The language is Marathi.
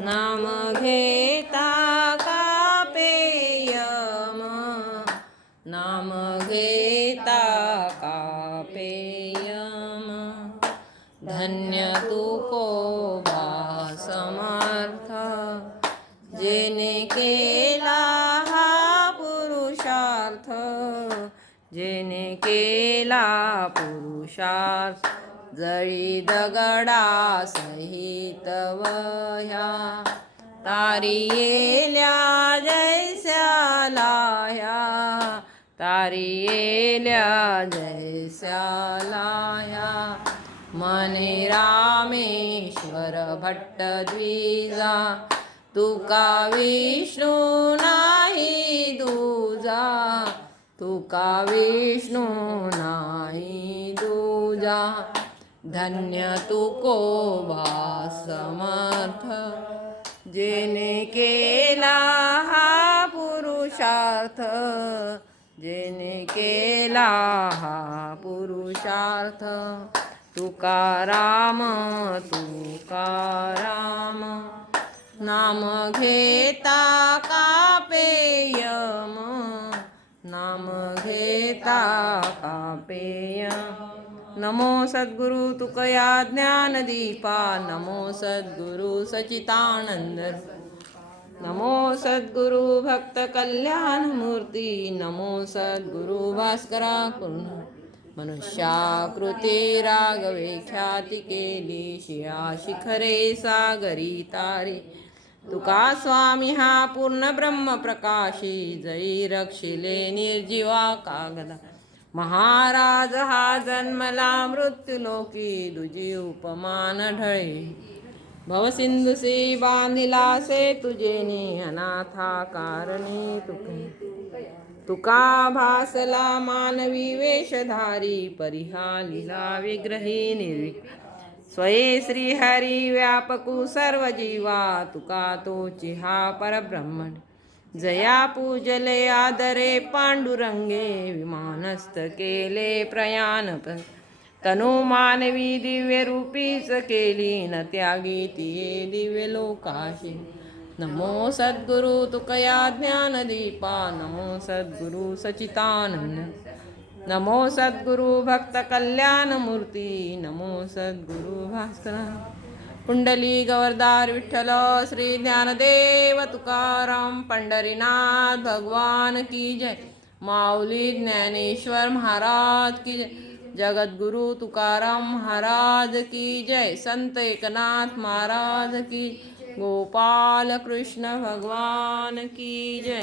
नाम घेता का पेयम, नाम घेता का पेयम. धन्य तू को बा समर्थ, जेने केला हा पुरुषार्थ, जेने केला पुरुषार्थ. जळी दगडा सहित वह्या, तारी येल्या जैस्या लाह्या, तारी येल्या जैस्या लाह्या. मने रामेश्वर भट्ट द्विजा, तुका विष्णू नाही दूजा, तुका विष्णू नाही दूजा. धन्य तू को बा समर्थ, जेने केला हा पुरुषार्थ, जेने केला हा पुरुषार्थ. तुकाराम तुकाराम, नाम घेता का पेयम, नाम घेता का पेयम. नमो सद्गुरु तुकया ज्ञानदीपा, नमो सद्गुरु सचितानंद, नमो सद्गुरु भक्त कल्याण मूर्ती, नमो सद्गुरु भास्करा कुंड. मनुष्याकृती रागवे ख्याती केली, शिया शिखरे सागरी तारे. तुका स्वामी हा पूर्ण ब्रह्म प्रकाशी, जई रक्षिले निर्जीवा कागदा. महाराज हा जन्मला मृत्युलोकी, दुजी उपमान ढळे. भवसिंधुसी बांधिला से तुझेने, अनाथा कारणी तुके. तुका भासला मानवी वेशधारी, परिहा लीला विग्रही निर्विकार. स्वये श्री हरी व्यापकू सर्व जीवा, तुका तोची हा परब्रह्मण. जया पूजले आदरे पांडुरंगे, विमानस्थ केले प्रयाण. तनु मानवी दिव्य रूपीच केली, न त्यागी तिये दिव्य लोकाशी. नमो सद्गुरु तुकया ज्ञानदीपा, नमो सद्गुरु सचितानंद, नमो सद्गुरु भक्त कल्याण मूर्ती, नमो सद्गुरु भास्करा. कुंडली गवरदार विठ्ठल श्री ज्ञानदेव तुकाराम पंढरीनाथ भगवान की जय. माऊली ज्ञानेश्वर महाराज की जय. जगद्गुरु तुकाराम महाराज की जय. संत एकनाथ महाराज की, गोपाल कृष्ण भगवान की जय.